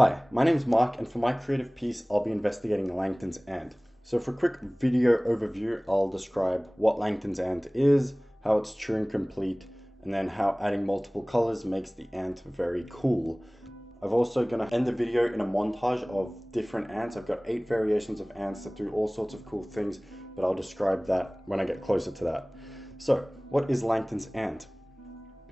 Hi, my name is Mark, and for my creative piece, I'll be investigating Langton's Ant. So for a quick video overview, I'll describe what Langton's Ant is, how it's Turing complete, and then how adding multiple colors makes the ant very cool. I'm also going to end the video in a montage of different ants. I've got 8 variations of ants that do all sorts of cool things, but I'll describe that when I get closer to that. So, what is Langton's Ant?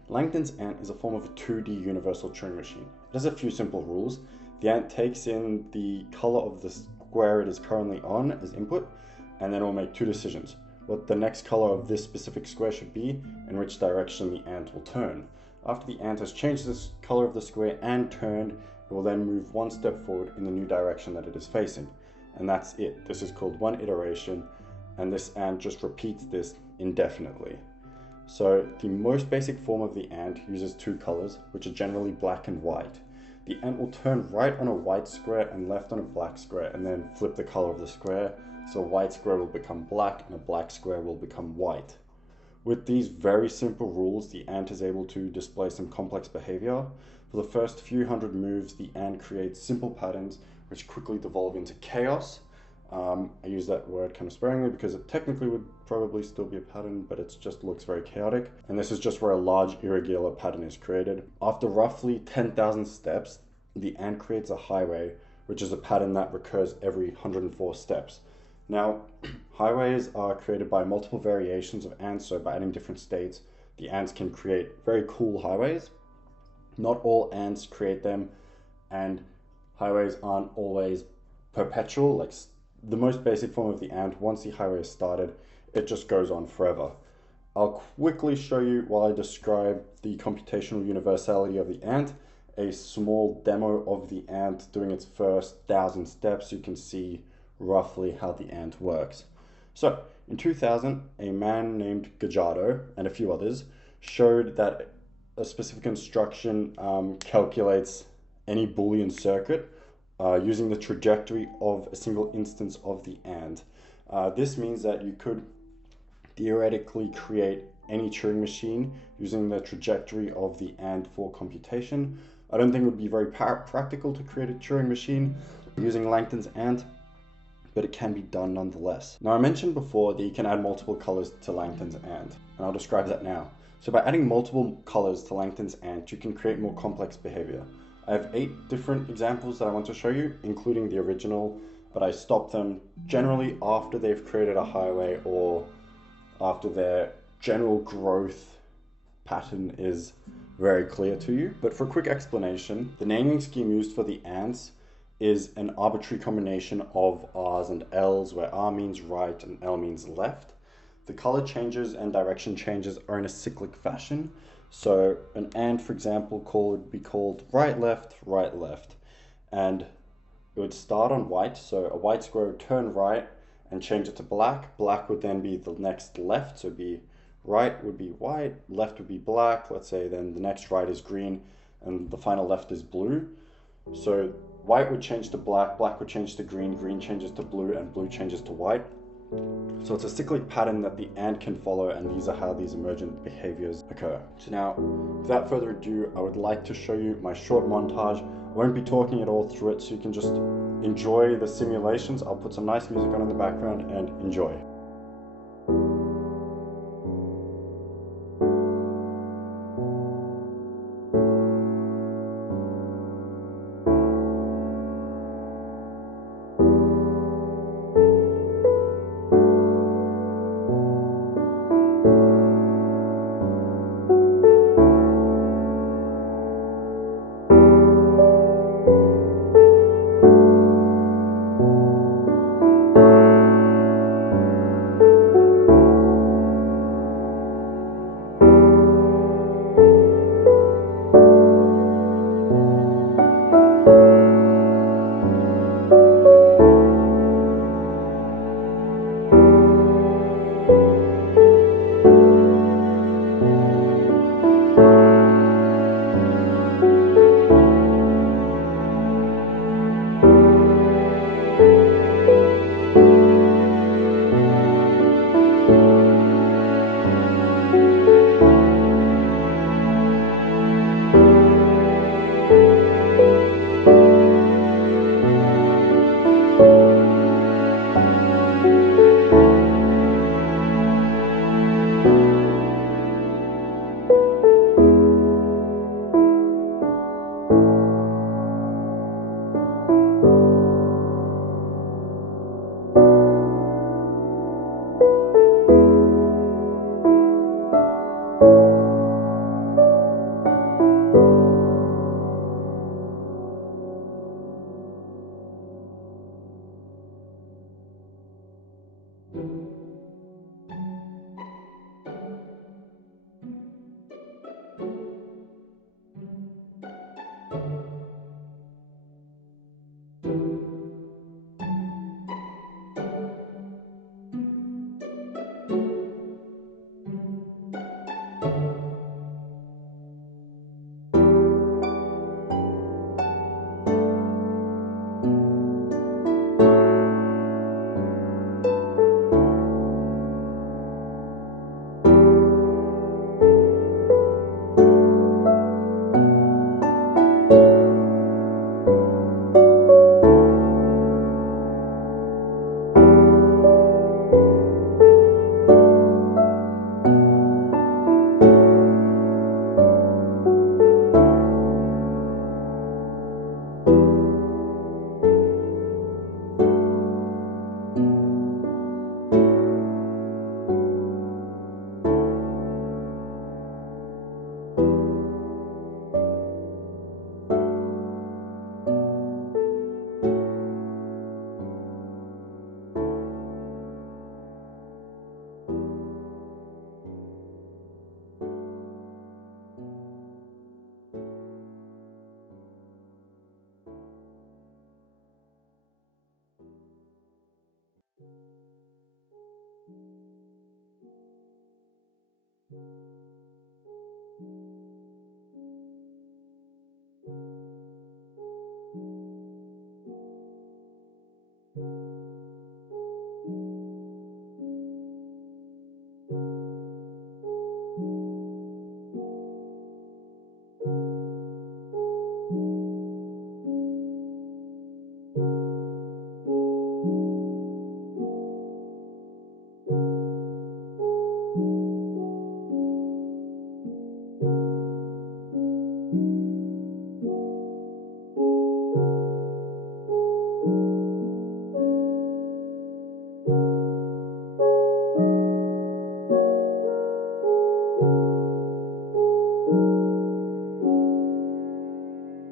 Langton's Ant is a form of a 2D universal Turing machine. It has a few simple rules. The ant takes in the color of the square it is currently on as input, and then it will make 2 decisions: what the next color of this specific square should be, and which direction the ant will turn. After the ant has changed the color of the square and turned, it will then move 1 step forward in the new direction that it is facing. And that's it. This is called one iteration, and this ant just repeats this indefinitely. So the most basic form of the ant uses 2 colors, which are generally black and white. The ant will turn right on a white square and left on a black square, and then flip the color of the square. So a white square will become black and a black square will become white. With these very simple rules, the ant is able to display some complex behavior. For the first few hundred moves, the ant creates simple patterns which quickly devolve into chaos. I use that word kind of sparingly because it technically would probably still be a pattern, but it just looks very chaotic. And this is just where a large irregular pattern is created. After roughly 10,000 steps, the ant creates a highway, which is a pattern that recurs every 104 steps. Now, highways are created by multiple variations of ants, so by adding different states, the ants can create very cool highways. Not all ants create them, and highways aren't always perpetual. Like the most basic form of the ant, once the highway is started, it just goes on forever. I'll quickly show you, while I describe the computational universality of the ant, a small demo of the ant doing its first 1,000 steps. You can see roughly how the ant works. So, in 2000, a man named Gajardo and a few others showed that a specific instruction calculates any Boolean circuit using the trajectory of a single instance of the ant. This means that you could theoretically create any Turing machine using the trajectory of the ant for computation. I don't think it would be very practical to create a Turing machine using Langton's Ant, but it can be done nonetheless. Now, I mentioned before that you can add multiple colors to Langton's Ant, and I'll describe that now. So by adding multiple colors to Langton's Ant, you can create more complex behavior. I have 8 different examples that I want to show you, including the original, but I stop them generally after they've created a highway or after their general growth pattern is very clear to you. But for a quick explanation, the naming scheme used for the ants is an arbitrary combination of R's and L's, where R means right and L means left. The color changes and direction changes are in a cyclic fashion. So an ant, for example, would be called right, left, and it would start on white. So a white square would turn right and change it to black. Black would then be the next left, so it'd be right would be white, left would be black. Let's say then the next right is green, and the final left is blue. So white would change to black, black would change to green, green changes to blue, and blue changes to white. So it's a cyclic pattern that the ant can follow, and these are how these emergent behaviors occur. So now, without further ado, I would like to show you my short montage. I won't be talking at all through it, so you can just enjoy the simulations. I'll put some nice music on in the background and enjoy.